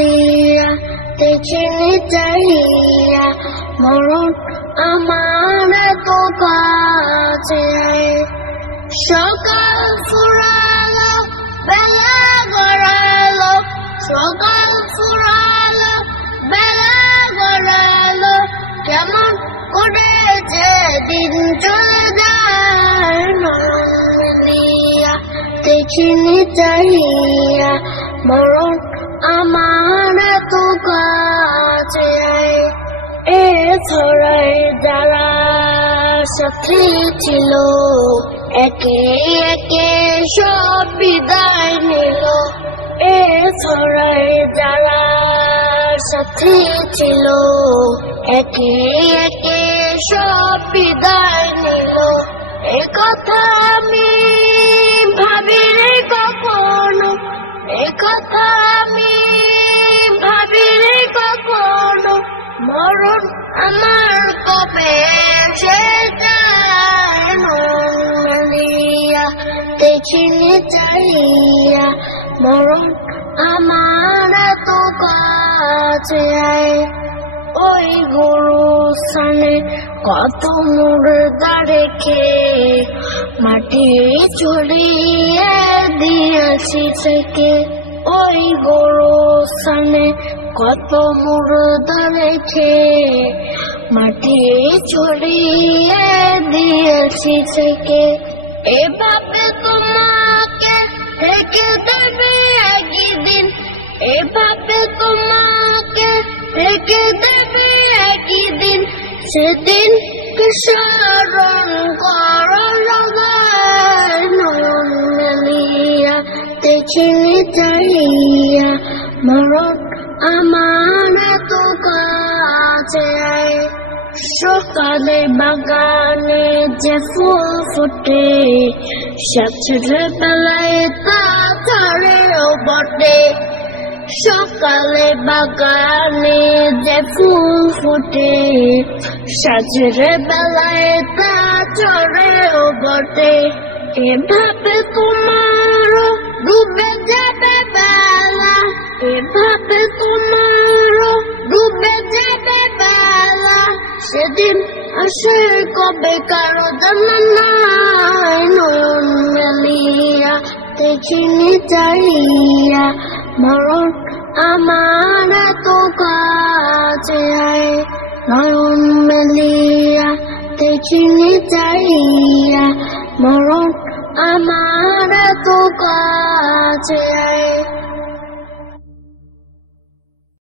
মেলিয়া দেখিনি চাহিয়া মরণ আমার তো কাছে সকাল ফুরালো বেলা গড়ালো সকাল ফুরালো বেলা গড়ালো কেমন করে যে দিন চলে যায় মরণ মেলিয়া দেখিনি চাহিয়া মরণ আমার তো কাছে এ ছড়াই যারা সাথী ছিল একে একে সব বিদায় নিল এ ছড়াই যারা সাথী ছিল একে একে সব বিদায় নিল এ কথা আমি ভাবিনি কখনো এ কথা আমি ভাবিনি কখনো মরণ আমার কবে এসে যায় মরণ মেলিয়া দেখিনি চাহিয়া মরণ আমার তো কাছে ওই গরু স্থানে কত মুর্দা রেখে মাটি ছড়িয়ে দিয়েছি থেকে ওই গরু স্থানে কত মুর্দা রেখে মাটি ছড়িয়ে দিয়েছি থেকে এভাবে তোমাকে রেখে দেবে একদিন এভাবে তোমাকে রেখে দেবে একদিন সেদিন স্মরণ করো নয়ন মেলিয়া দেখিনি চাহিয়া মরণ আমার তো কাছে সকালে বাগানে যে ফুল ফোটে সাথে বেলায় তা ধরেও বটে সকালে বাগানে যে ফুল ফোটে সাজরে বেলায় তা চড়েও বটে এভাবে তোমারও ডুবে যাবে বেলা এভাবে তোমারও ডুবে যাবে বেলা সেদিন আসে কবে কারো জানা নাই নয়ন মেলিয়া দেখিনি চাহিয়া মরণ আমার তো কাছে নয়ন মেলিয়া দেখিনি চাহিয়া মরণ আমার তো কাছে